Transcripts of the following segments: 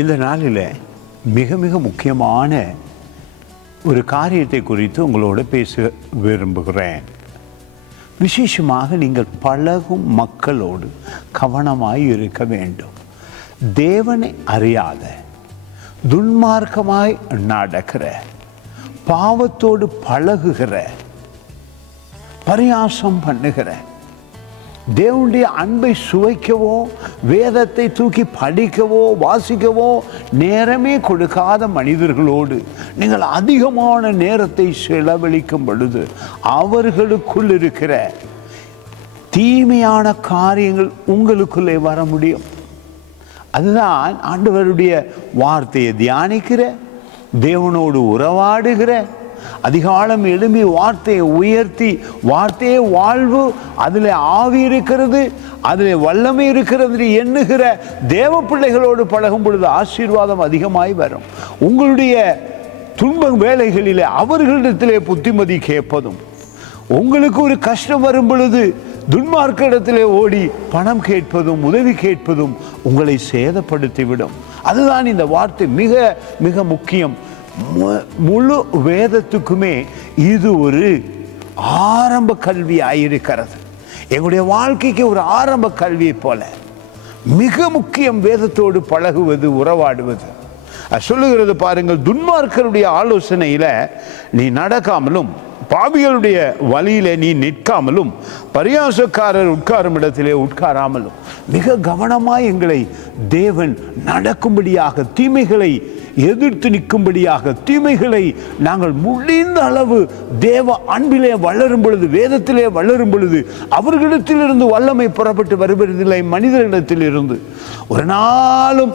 இந்த நாளில் மிக மிக முக்கியமான ஒரு காரியத்தை குறித்து உங்களோடு பேச விரும்புகிறேன். விசேஷமாக நீங்கள் பழகும் மக்களோடு கவனமாய் இருக்க வேண்டும். தேவனை அறியாத, துன்மார்க்கமாய் நடக்கிற, பாவத்தோடு பழகுகிற, பரியாசம் பண்ணுகிற, தேவனுடைய அன்பை சுவைக்கவோ, வேதத்தை தூக்கி படிக்கவோ வாசிக்கவோ நேரமே கொடுக்காத மனிதர்களோடு நீங்கள் அதிகமான நேரத்தை செலவழிக்கும் பொழுது அவர்களுக்குள் இருக்கிற தீமையான காரியங்கள் உங்களுக்குள்ளே வர முடியும். அதுதான் ஆண்டவருடைய வார்த்தையை தியானிக்கிற, தேவனோடு உறவாடுகிற, அதிகாலம் எழும்பி வார்த்தையை உயர்த்தி, வார்த்தையே வாழ்வு, அதில் ஆவி இருக்கிறது, அதில் வல்லமை இருக்கிறது எண்ணுகிற தேவ பிள்ளைகளோடு பழகும் பொழுது ஆசீர்வாதம் அதிகமாய் வரும். உங்களுடைய துன்ப வேளைகளிலே அவர்களிடத்திலே புத்திமதி கேட்பதும், உங்களுக்கு ஒரு கஷ்டம் வரும் பொழுது துன்மார்க்க இடத்திலே ஓடி பணம் கேட்பதும் உதவி கேட்பதும் உங்களை சேதப்படுத்திவிடும். அதுதான் இந்த வார்த்தை மிக மிக முக்கியம். முழு வேதத்துக்குமே இது ஒரு ஆரம்ப கல்வி ஆயிருக்கிறது. எங்களுடைய வாழ்க்கைக்கு ஒரு ஆரம்ப கல்வியை போல மிக முக்கியம் வேதத்தோடு பழகுவது, உறவாடுவது. சொல்லுகிறது பாருங்கள், துன்மார்க்கருடைய ஆலோசனையில நீ நடக்காமலும், பாவிகளுடைய வழியில நீ நிற்காமலும், பரியாசக்காரர் உட்காரும் இடத்திலே உட்காராமலும். மிக கவனமாய் எங்களை தேவன் நடக்கும்படியாக, தீமைகளை எதிர்த்து நிற்கும்படியாக, தீமைகளை நாங்கள் முடிந்த அளவு தேவ அன்பிலே வளரும் பொழுது, வேதத்திலே வளரும் பொழுது அவர்களிடத்திலிருந்து வல்லமை புறப்பட்டு வருவதில்லை. மனிதர்களிடத்தில் இருந்து ஒரு நாளும்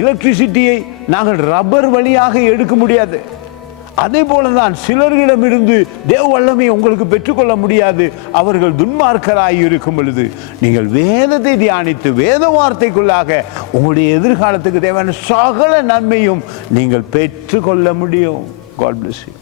எலக்ட்ரிசிட்டியை நாங்கள் ரப்பர் வழியாக எடுக்க முடியாது. அதே போலதான் சிலர்களிடமிருந்து தேவ வல்லமையை உங்களுக்கு பெற்றுக்கொள்ள முடியாது. அவர்கள் துன்மார்க்கராய் இருக்கும் பொழுது நீங்கள் வேதத்தை தியானித்து வேத வார்த்தைக்குள்ளாக உங்களுடைய எதிர்காலத்துக்கு தேவையான சகல நன்மையும் நீங்கள் பெற்றுக்கொள்ள முடியும். God bless you.